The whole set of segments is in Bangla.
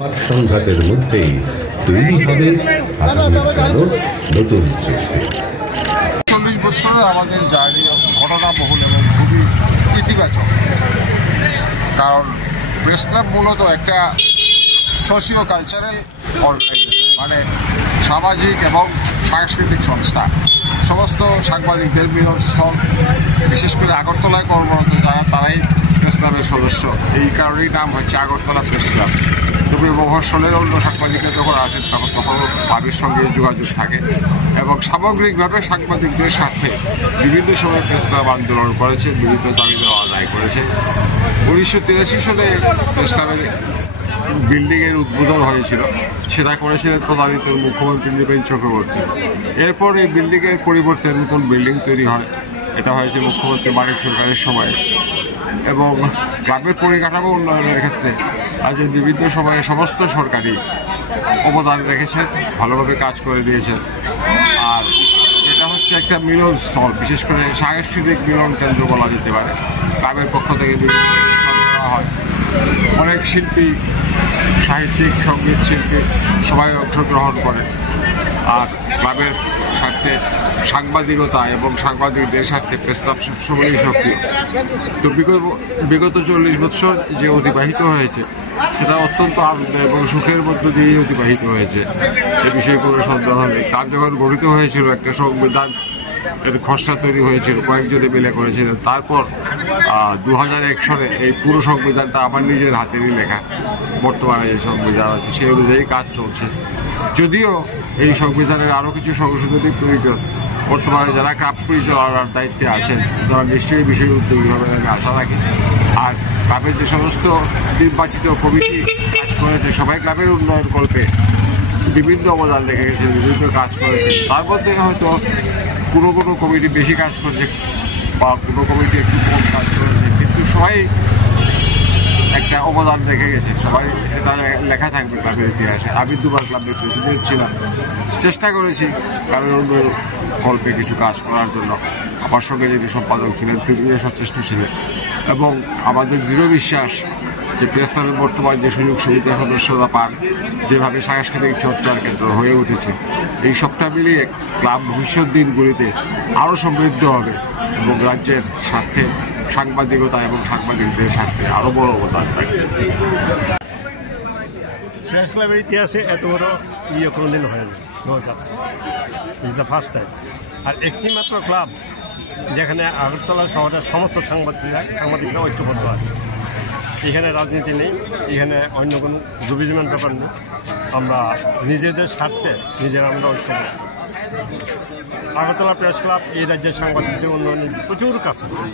সংঘাতের মধ্যেই তৈরি হবে আগামীর জন্য নতুন সৃষ্টি। 40 বছরের আমাদের জার্নি ঘটনাবহুল এবং খুবই ইতিবাচক, কারণ প্রেস ক্লাব মূলত একটা সোশিও কালচারাল অর্গানাইজেশন, মানে সামাজিক এবং সাংস্কৃতিক সংস্থা। সমস্ত সাংবাদিকদের মিলনস্থল, বিশেষ করে আগরতলায় কর্মরত যারা, তারাই প্রেস ক্লাবের সদস্য। এই কারণেই নাম হচ্ছে আগরতলা প্রেস ক্লাব। তবে মফস্বলের অন্য সাংবাদিকরা যখন আসেন তখন ক্লাবের সঙ্গে যোগাযোগ থাকে এবং সামগ্রিকভাবে সাংবাদিকদের স্বার্থে বিভিন্ন সময় প্রেস ক্লাব আন্দোলন করেছে, বিভিন্ন দাবি দেওয়া আদায় করেছে। 1983 সালে প্রেস ক্লাবের বিল্ডিংয়ের উদ্বোধন হয়েছিল, সেটা করেছিলেন তদানীত মুখ্যমন্ত্রী নৃপেন চক্রবর্তী। এরপর এই বিল্ডিংয়ের পরিবর্তে নতুন বিল্ডিং তৈরি হয়, এটা হয়েছে মুখ্যমন্ত্রী মানিক সরকারের সময়। এবং ক্লাবের পরিকাঠামো উন্নয়নের ক্ষেত্রে আজ বিভিন্ন সময়ে সমস্ত সরকারি অবদান রেখেছেন, ভালোভাবে কাজ করে দিয়েছেন। আর এটা হচ্ছে একটা মিলনস্থল, বিশেষ করে সাংস্কৃতিক মিলন কেন্দ্র বলা যেতে পারে। ক্লাবের পক্ষ থেকে বিভিন্ন অনুষ্ঠান করা হয়, অনেক শিল্পী, সাহিত্যিক, সঙ্গীত শিল্পী সবাই অংশগ্রহণ করে। আর ক্লাবের স্বার্থে সাংবাদিকতা এবং সাংবাদিকদের স্বার্থে প্রেস ক্লাব সবসময়ই সক্রিয়। তো বিগত 40 বছর যে অতিবাহিত হয়েছে সেটা অত্যন্ত আনন্দ এবং সুখের মধ্য দিয়েই অতিবাহিত হয়েছে, এ বিষয়ে কোনো সন্দেহ নেই। ক্লাব যখন গঠিত হয়েছিল, একটা সংবিধান এর খসড়া তৈরি হয়েছিল, কয়েকজনে মিলে করেছিলেন। তারপর 2001 সালে এই পুরো সংবিধানটা আমার নিজের হাতেরই লেখা। বর্তমানে যে সংবিধান আছে সেই অনুযায়ী কাজ চলছে, যদিও এই সংবিধানের আরও কিছু সংশোধনী প্রয়োজন। বর্তমানে যারা ক্লাব পরিচালনার দায়িত্বে আছেন তারা নিশ্চয়ই বিষয়ে উদ্যোগী হবে আমি আশা রাখি। আর ক্লাবের যে সমস্ত নির্বাচিত কমিটি কাজ করেছে, সবাই ক্লাবের উন্নয়ন কল্পে বিভিন্ন অবদান রেখে গেছে, বিভিন্ন কাজ করেছে। তার মধ্যে হয়তো কোনো কমিটি বেশি কাজ করছে বা কোনো কমিটি একটু কম কাজ করেছে, কিন্তু সবাই একটা অবদান রেখে গেছে, সবাই এটা লেখা থাকবে ক্লাবের ইতিহাসে। আমি 2বার ক্লাবের প্রেসিডেন্ট ছিলাম, চেষ্টা করেছি ক্লাবের উন্নয়ন গল্পে কিছু কাজ করার জন্য। আমার সঙ্গে যিনি সম্পাদক ছিলেন তিনিও সচেষ্ট ছিলেন এবং আমাদের দৃঢ় বিশ্বাস যে প্রেস ক্লাবের বর্তমান যে সুযোগ সুবিধা সদস্যরা পান, যেভাবে সাংস্কৃতিক চর্চার কেন্দ্র হয়ে উঠেছে, এই সবটা মিলিয়ে ক্লাব ভবিষ্যৎ দিনগুলিতে আরও সমৃদ্ধ হবে এবং রাজ্যের স্বার্থে সাংবাদিকতা এবং সাংবাদিকদের স্বার্থে আরও বড় অবদান রাখবে। প্রেস ক্লাবের ইতিহাসে এত বড় কোনোদিন হয়নি, ইজ দ্য ফার্স্ট টাইম। আর একটি মাত্র ক্লাব যেখানে আগরতলা শহরের সমস্ত সাংবাদিকরা ঐক্যবদ্ধ আছে। এখানে রাজনীতি নেই, এখানে অন্য কোনো ডিভিশনাল ব্যাপার নেই। আমরা নিজেদের স্বার্থে আমরা ঐক্যবদ্ধ। আগরতলা প্রেস ক্লাব এই রাজ্যের সাংবাদিকদের উন্নয়নে প্রচুর কাজ করে,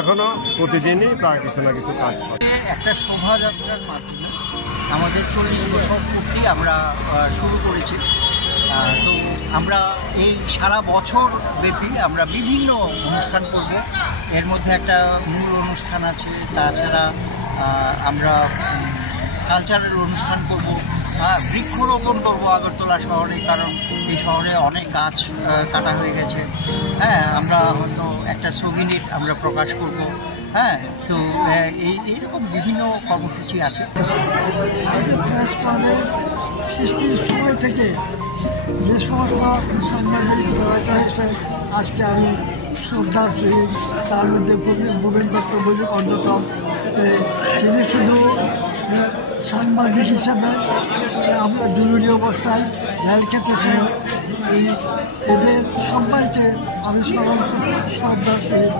এখনও প্রতিদিনই প্রায় কিছু না কিছু কাজ করে। একটা শোভাযাত্রার মাধ্যমে আমাদের 40 বছর পূর্তি আমরা শুরু করেছি। তো আমরা এই সারা বছর ব্যাপী আমরা বিভিন্ন অনুষ্ঠান করব। এর মধ্যে একটা মূল অনুষ্ঠান আছে, তাছাড়া আমরা কালচারাল অনুষ্ঠান করব, বৃক্ষরোপণ করব আগরতলা শহরে, কারণ এই শহরে অনেক গাছ কাটা হয়ে গেছে। আমরা হয়তো একটা সোভিনিট আমরা প্রকাশ করব। তো এইরকম বিভিন্ন কর্মসূচি আছে। প্রেস ক্লাবের সৃষ্টির সময় থেকে যে সমস্ত সাংবাদিক রচনা হয়েছে, আজকে আমি শ্রদ্ধাশীল, তার মধ্যে ভূপেন দত্ত বলি অন্যতম। তিনি শুধু সাংবাদিক হিসাবে আমরা জরুরি অবস্থায় জেল খেটেছেন, এদের সবাইকে আমি শ্রদ্ধাশীল